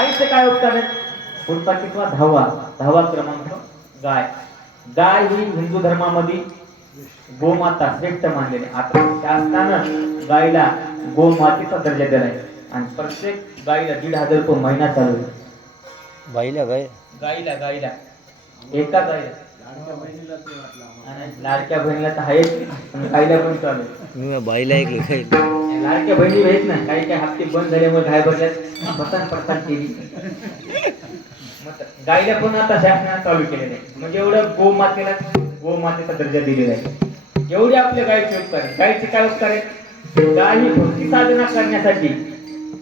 गायीचे काय उपकार आहेत? पुढचा किंवा दहावा क्रमांक गाय. गाय ही हिंदू धर्मामध्ये गोमाता श्रेष्ठ मानलेली. आता शासनानं गायीला गोमातेचा दर्जा दिलाय आणि प्रत्येक गायीला 1,500 रुपये महिना चालू आहे. गायीला गायीला एका गायीला लाडक्या बहिणीला तर आहेच, पण गायीला पण चालू आहे. लाडक्या बहिणी आहेत ना, काही काही हप्ते बंद झाल्यामुळे गाय बदल्यात पतन केली. गायीला पण आता शासनाने चालू केलेलं आहे. म्हणजे एवढं गोमातेचा दर्जा दिलेला आहे. एवढे आपल्या गायीचे उपकार आहेत. गायीचे काय उपकार आहेत? गाय ही भक्ती साधना करण्यासाठी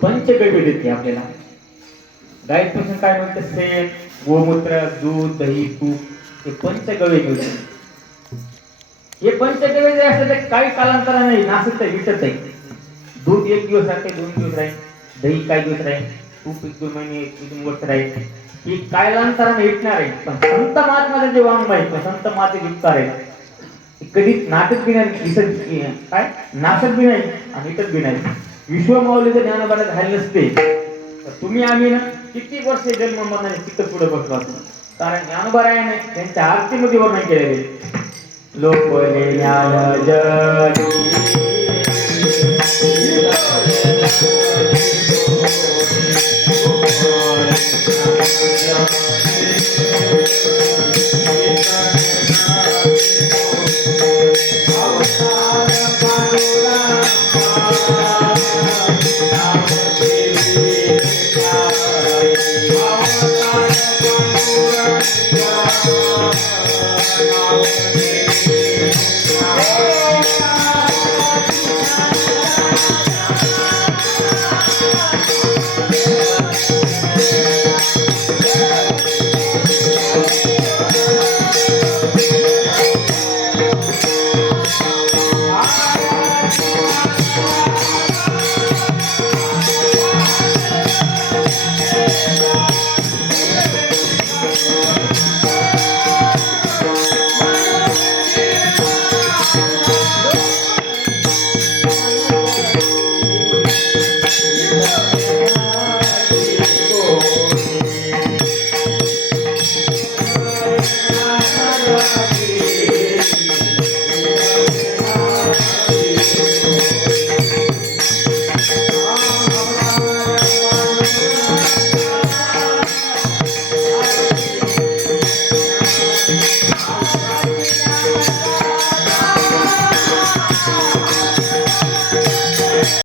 पंचगव्य देते आपल्याला. गायीपासून काय म्हणते? शेण, गोमूत्र, दूध, दही, तूप हे पंचगव्य मिळते. हे पंचगव्य जे असते ते काही कालांतराने नासत आहे, विटत आहे. दूध 1 दिवस राहते, 2 दिवस राहील, दही काही दिवस राहील, तूप 1-2 महिने 1-2 वर्ष राहील. ही कालांतराने विटणार आहे. पण संत महात्माचे जे वाङ्मय आहे, संत महात्माचे विचार आहे, कधीच नाटक बी नाही, काय नाटक बी नाही आणि विटत बी नाही. विश्वमाऊलीचं ज्ञानोबाला झाले नसते तर तुम्ही आम्ही ना किती वर्ष जन्म मरणाने चित्त पुढे बसलो असतो. कारण ज्ञानोबारायाने त्यांच्या आरतीमध्ये वर्णन केलेले. लोक बोले ज्ञान जगी